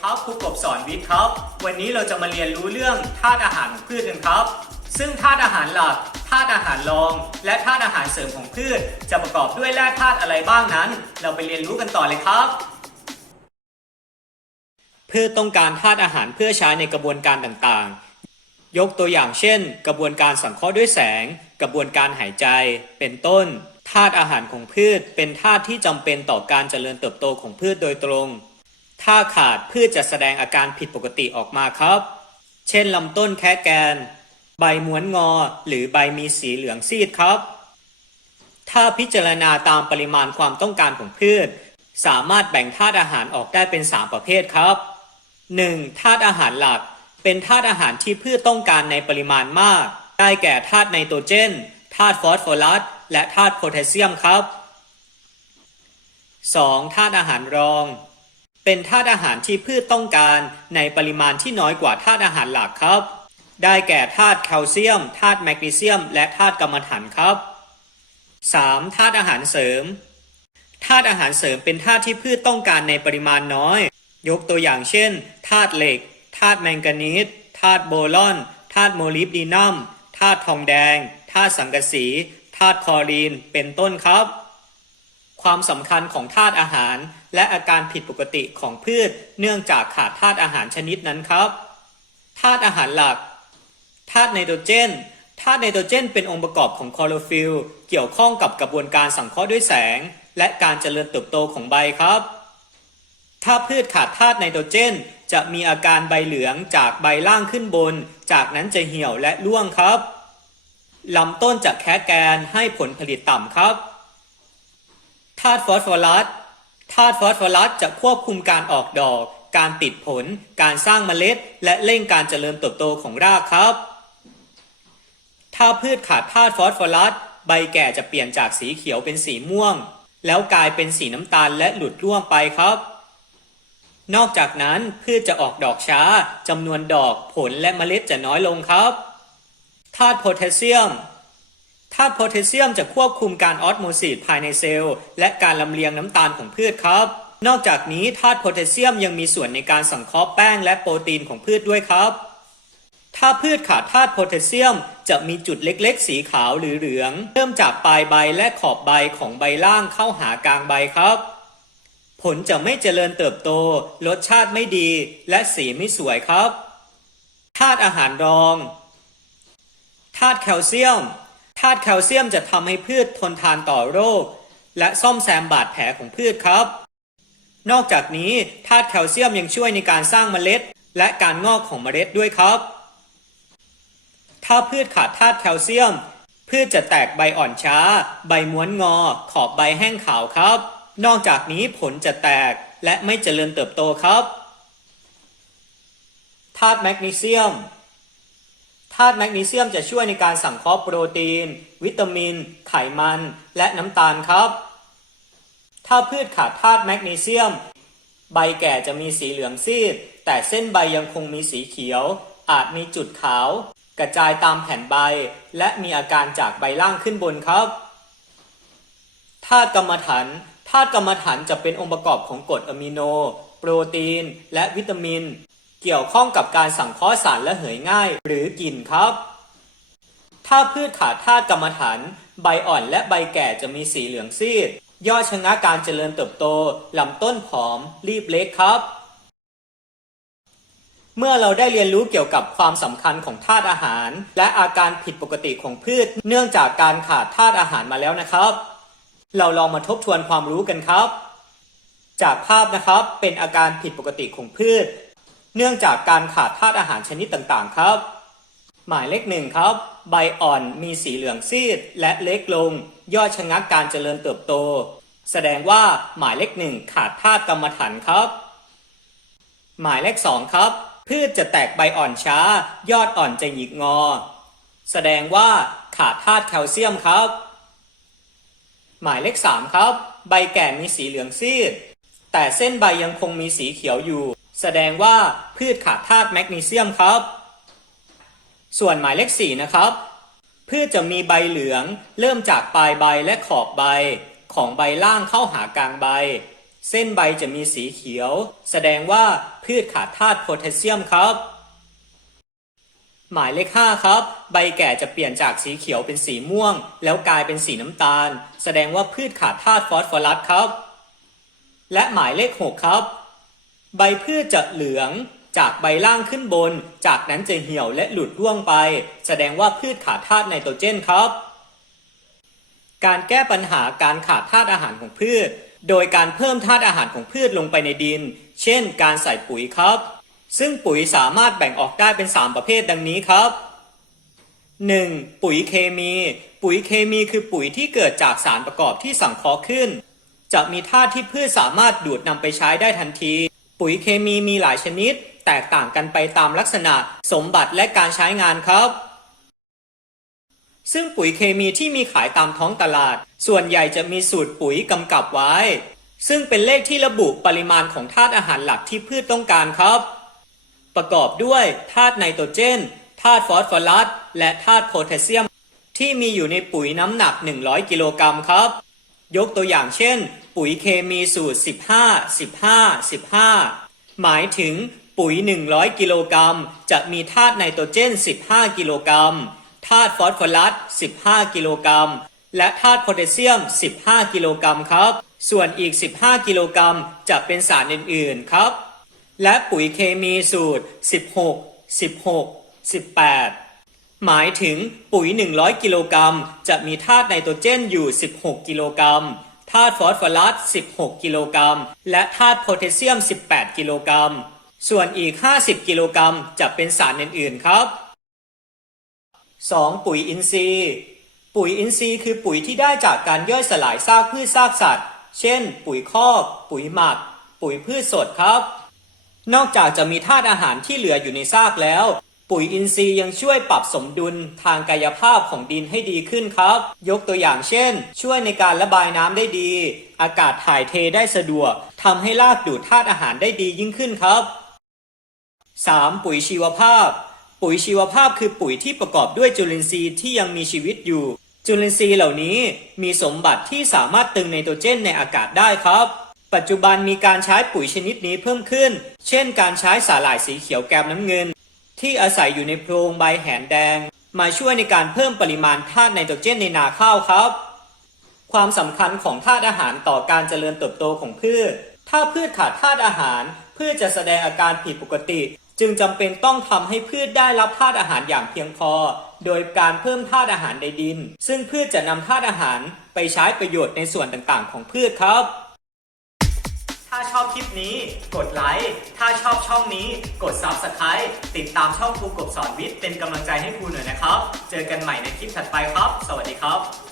ครับครูกบสอนวิทย์ครับ วันนี้เราจะมาเรียนรู้เรื่องธาตุอาหารของพืชกันครับ ซึ่งธาตุอาหารหลักธาตุอาหารรอง และธาตุอาหารเสริมของพืช จะประกอบด้วยแร่ธาตุอะไรบ้างนั้น เราไปเรียนรู้กันต่อเลยครับ พืชต้องการธาตุอาหารเพื่อใช้ในกระบวนการต่างๆ ยกตัวอย่างเช่น กระบวนการสังเคราะห์ด้วยแสง กระบวนการหายใจ เป็นต้นธาตุอาหารของพืช เป็นธาตุที่จำเป็นต่อการเจริญเติบโตของพืชโดยตรง ถ้าขาดพืชจะแสดงอาการผิดปกติออกมาครับ เช่นลำต้นแคะแกน ใบม้วนงอ หรือใบมีสีเหลืองซีดครับ ถ้าพิจารณาตามปริมาณความต้องการของพืช สามารถแบ่งธาตุอาหารออกได้เป็น 3 ประเภทครับ 1. ธาตุอาหารหลัก เป็นธาตุอาหารที่พืชต้องการในปริมาณมาก ได้แก่ธาตุไนโตรเจน ธาตุฟอสฟอรัส และธาตุโพแทสเซียมครับ 2. ธาตุอาหารรอง เป็นธาตุอาหารที่พืชต้องการในปริมาณที่น้อยกว่าธาตุอาหารหลักครับ ได้แก่ธาตุแคลเซียมธาตุแมกนีเซียม และธาตุกรรมะถันครับ 3. ธาตุอาหารเสริมธาตุอาหารเสริมเป็นธาตุที่พืชต้องการในปริมาณน้อย ยกตัวอย่างเช่นธาตุเหล็กธาตุแมงกานีสธาตุโบรอนธาตุโมลิบดีนัมธาตุทองแดงธาตุสังกะสีธาตุคอรีนเป็นต้นครับ ความสำคัญของธาตุอาหาร และอาการผิดปกติของพืช เนื่องจากขาดธาตุอาหารชนิดนั้นครับธาตุอาหารหลักธาตุไนโตรเจนธาตุไนโตรเจนเป็นองค์ประกอบของคลอโรฟิลเกี่ยวข้องกับกระบวนการสังเคราะห์ด้วยแสง และการเจริญเติบโตของใบครับ ถ้าพืชขาดธาตุไนโตรเจน จะมีอาการใบเหลืองจากใบล่างขึ้นบน จากนั้นจะเหี่ยวและร่วงครับลำต้นจะแคะแกนให้ผลผลิตต่ำครับ ธาตุฟอสฟอรัสธาตุฟอสฟอรัสจะควบคุมการออกดอก การติดผล การสร้างเมล็ด และเร่งการเจริญเติบโตของรากครับ ถ้าพืชขาดธาตุฟอสฟอรัสใบแก่จะเปลี่ยนจากสีเขียวเป็นสีม่วง แล้วกลายเป็นสีน้ำตาลและหลุดร่วงไปครับ นอกจากนั้นพืชจะออกดอกช้าจำนวนดอกผลและเมล็ดจะน้อยลงครับธาตุโพแทสเซียม ธาตุโพแทสเซียมจะควบคุมการออสโมซิสภายในเซลล์ และการลำเลียงน้ำตาลของพืชครับ นอกจากนี้ธาตุโพแทสเซียมยังมีส่วนในการสังเคราะห์แป้งและโปรตีนของพืชด้วยครับ ถ้าพืชขาดธาตุโพแทสเซียม จะมีจุดเล็กๆ สีขาวหรือเหลือง เริ่มจากปลายใบและขอบใบของใบล่างเข้าหากลางใบครับ ผลจะไม่เจริญเติบโต รสชาติไม่ดี และสีไม่สวยครับธาตุอาหารรองธาตุแคลเซียมาตุแคลเซียมจะทำให้พืชทนทานต่อโรค และซ่อมแซมบาดแผลของพืชครับ นอกจากนี้ธาตุแคลเซียมยังช่วยในการสร้างเมล็ด และการงอกของเมล็ดด้วยครับ ถ้าพืชขาดธาตุแคลเซียม พืชจะแตกใบอ่อนช้า ใบม้วนงอ ขอบใบแห้งขาวครับ นอกจากนี้ผลจะแตกและไม่เจริญเติบโตครับธาตุแมกนีเซียม ธาตุแมกนีเซียมจะช่วยในการสังเคราะห์โปรตีน วิตามิน ไขมัน และน้ำตาลครับ ถ้าพืชขาดธาตุแมกนีเซียม ใบแก่จะมีสีเหลืองซีด แต่เส้นใบยังคงมีสีเขียว อาจมีจุดขาว กระจายตามแผ่นใบ และมีอาการจากใบล่างขึ้นบนครับธาตุกรรมะถันธาตุกรรมะถันจะเป็นองค์ประกอบของกรดอะมิโน โปรตีน และวิตามิน เกี่ยวข้องกับการสังเคราะห์สารระเหยง่าย หรือกลิ่นครับ ถ้าพืชขาดธาตุกรรมะถันใบอ่อนและใบแก่จะมีสีเหลืองซีดยอดชะงักการเจริญเติบโตลำต้นผอม รีบเล็กครับ เมื่อเราได้เรียนรู้เกี่ยวกับความสำคัญของธาตุอาหาร และอาการผิดปกติของพืช เนื่องจากการขาดธาตุอาหารมาแล้วนะครับ เราลองมาทบทวนความรู้กันครับ จากภาพนะครับเป็นอาการผิดปกติของพืช เนื่องจากการขาดธาตุอาหารชนิดต่างๆ ครับ หมายเลขหนึ่งครับ ใบอ่อนมีสีเหลืองซีด และเล็กลงยอดชะงักการเจริญเติบโต แสดงว่าหมายเลขหนึ่งขาดธาตุกรรมะถันครับ หมายเลขสองครับ พืชจะแตกใบอ่อนช้า ยอดอ่อนจะหยิกงอ แสดงว่าขาดธาตุแคลเซียมครับ หมายเลขสามครับ ใบแก่มีสีเหลืองซีด แต่เส้นใบยังคงมีสีเขียวอยู่ แสดงว่าพืชขาดธาตุแมกนีเซียมครับ ส่วนหมายเลขสี่นะครับ พืชจะมีใบเหลือง เริ่มจากปลายใบและขอบใบ ของใบล่างเข้าหากลางใบ เส้นใบจะมีสีเขียว แสดงว่าพืชขาดธาตุโพแทสเซียมครับ หมายเลข5ครับ ใบแก่จะเปลี่ยนจากสีเขียวเป็นสีม่วง แล้วกลายเป็นสีน้ำตาล แสดงว่าพืชขาดธาตุฟอสฟอรัสครับ และหมายเลข6ครับ ใบพืชจะเหลืองจากใบล่างขึ้นบน จากนั้นจะเหี่ยวและหลุดร่วงไป แสดงว่าพืชขาดธาตุไนโตรเจนครับ การแก้ปัญหาการขาดธาตุอาหารของพืช โดยการเพิ่มธาตุอาหารของพืชลงไปในดิน เช่น การใส่ปุ๋ยครับ ซึ่งปุ๋ยสามารถแบ่งออกได้เป็น 3 ประเภทดังนี้ครับ 1. ปุ๋ยเคมี ปุ๋ยเคมีคือปุ๋ยที่เกิดจากสารประกอบที่สังเคราะห์ขึ้น จะมีธาตุที่พืชสามารถดูดนำไปใช้ได้ทันที ปุ๋ยเคมีมีหลายชนิด แตกต่างกันไปตามลักษณะสมบัติและการใช้งานครับ ซึ่งปุ๋ยเคมีที่มีขายตามท้องตลาด ส่วนใหญ่จะมีสูตรปุ๋ยกำกับไว้ ซึ่งเป็นเลขที่ระบุปริมาณของธาตุอาหารหลักที่พืชต้องการครับ ประกอบด้วยธาตุไนโตรเจนธาตุฟอสฟอรัสและธาตุโพแทสเซียม ที่มีอยู่ในปุ๋ยน้ำหนัก 100 กิโลกรัมครับ ยกตัวอย่างเช่น ปุ๋ยเคมีสูตร 15 15 15 หมายถึงปุ๋ย 100 กิโลกรัมจะมีธาตุไนโตรเจน 15 กิโลกรัมธาตุฟอสฟอรัส 15 กิโลกรัมและธาตุโพแทสเซียม 15 กิโลกรัมครับ ส่วนอีก 15 กิโลกรัมจะเป็นสารอื่น ๆ ครับ และปุ๋ยเคมีสูตร 16 16 18 หมายถึงปุ๋ย 100 กิโลกรัม จะมีธาตุไนโตรเจนอยู่ 16 กิโลกรัมธาตุฟอสฟอรัส 16 กิโลกรัม และธาตุโพแทสเซียม 18 กิโลกรัม ส่วนอีก 50 กิโลกรัมจะเป็นสารอื่น ๆ ครับ 2. ปุ๋ยอินทรีย์ ปุ๋ยอินทรีย์คือปุ๋ยที่ได้จากการย่อยสลายซากพืชซากสัตว์ เช่น ปุ๋ยคอก ปุ๋ยหมัก ปุ๋ยพืชสดครับ นอกจากจะมีธาตุอาหารที่เหลืออยู่ในซากแล้ว ปุ๋ยอินทรีย์ยังช่วยปรับสมดุลทางกายภาพของดินให้ดีขึ้นครับ ยกตัวอย่างเช่น ช่วยในการระบายน้ำได้ดี อากาศถ่ายเทได้สะดวกทำให้รากดูดธาตุอาหารได้ดียิ่งขึ้นครับ 3. ปุ๋ยชีวภาพ ปุ๋ยชีวภาพคือปุ๋ยที่ประกอบด้วยจุลินทรีย์ที่ยังมีชีวิตอยู่ จุลินทรีย์เหล่านี้มีสมบัติที่สามารถตึงไนโตรเจนในอากาศได้ครับ ปัจจุบันมีการใช้ปุ๋ยชนิดนี้เพิ่มขึ้น เช่น การใช้สาหร่ายสีเขียวแกมน้ำเงิน ที่อาศัยอยู่ในโพรงใบแหนแดง มาช่วยในการเพิ่มปริมาณธาตุไนโตรเจนในนาข้าวครับ ความสำคัญของธาตุอาหารต่อการเจริญเติบโตของพืช ถ้าพืชขาดธาตุอาหาร พืชจะแสดงอาการผิดปกติ จึงจำเป็นต้องทำให้พืชได้รับธาตุอาหารอย่างเพียงพอ โดยการเพิ่มธาตุอาหารในดิน ซึ่งพืชจะนำธาตุอาหารไปใช้ประโยชน์ในส่วนต่างๆ ของพืชครับ ถ้าชอบคลิปนี้กดไลค์ ถ้าชอบช่องนี้กด Subscribe ติดตามช่องครูกบสอนวิทย์เป็นกำลังใจให้ครูหน่อยนะครับ เจอกันใหม่ในคลิปถัดไปครับ สวัสดีครับ